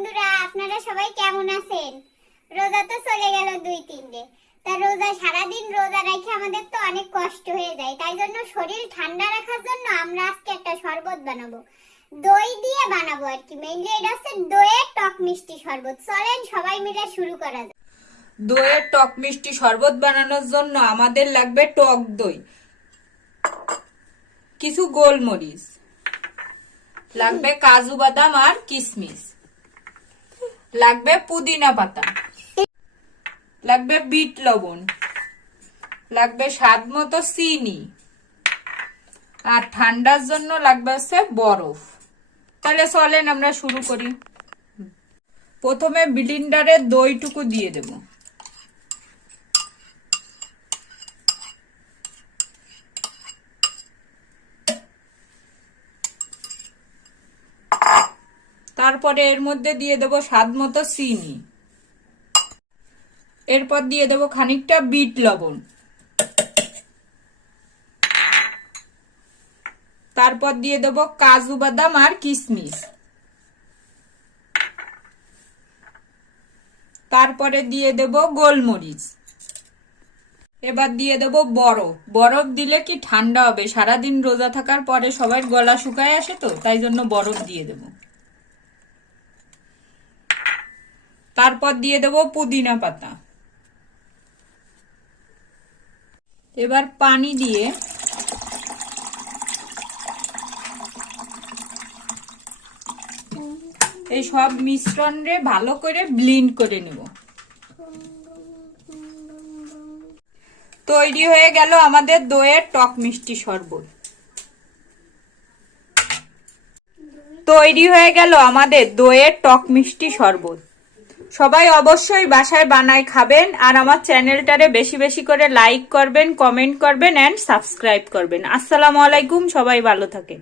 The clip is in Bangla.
বন্ধুরা, আপনারা সবাই কেমন আছেন? রোজা তো চলে গেল 2-3 দিন। তা রোজা সারাদিন রোজা রেখে আমাদের তো অনেক কষ্ট হয়ে যায়। তাই জন্য শরীর ঠান্ডা রাখার জন্য আমরা আজকে একটা শরবত বানাবো। দই দিয়ে বানাবো আর কি। মেইনলি এটা হচ্ছে দইয়ের টক মিষ্টি শরবত। চলেন সবাই মিলে শুরু করা যাক। দইয়ের টক মিষ্টি শরবত বানানোর জন্য আমাদের লাগবে টক দই, কিছু গোলমরিচ, লাগবে কাজু বাদাম আর কিশমিশ, লাগবে পুদিনা পাতা, লাগবে বিট লবণ, লাগবে স্বাদ মতো চিনি, আর ঠান্ডার জন্য লাগবে হচ্ছে বরফ। তাহলে চলেন আমরা শুরু করি। প্রথমে ব্লেন্ডারে দইটুকু দিয়ে দেব। তারপরে এর মধ্যে দিয়ে দেব স্বাদ মতো চিনি, এরপর দিয়ে দেব খানিকটা বিট লবণ, তারপর দিয়ে দেব কাজু বাদাম আর কিশমিশ, তারপরে দিয়ে দেব গোলমরিচ। এবার দিয়ে দেব বরফ। বরফ দিলে কি ঠান্ডা হবে, সারাদিন রোজা থাকার পরে সবার গলা শুকায় আসে, তো তাই জন্য বরফ দিয়ে দেব। তারপর দিয়ে দেব পুদিনা পাতা। এবার পানি দিয়ে এই সব মিশ্রণে ভালো করে ব্লেন্ড করে নেব। তৈরি হয়ে গেল আমাদের দইয়ের টক মিষ্টি শরবত। তৈরি হয়ে গেল আমাদের দইয়ের টক মিষ্টি শরবত। সবাই অবশ্যই বাসায় বানায় খাবেন, আর আমার চ্যানেলটারে বেশি বেশি করে লাইক করবেন, কমেন্ট করবেন এন্ড সাবস্ক্রাইব করবেন। আসসালামু আলাইকুম, সবাই ভালো থাকেন।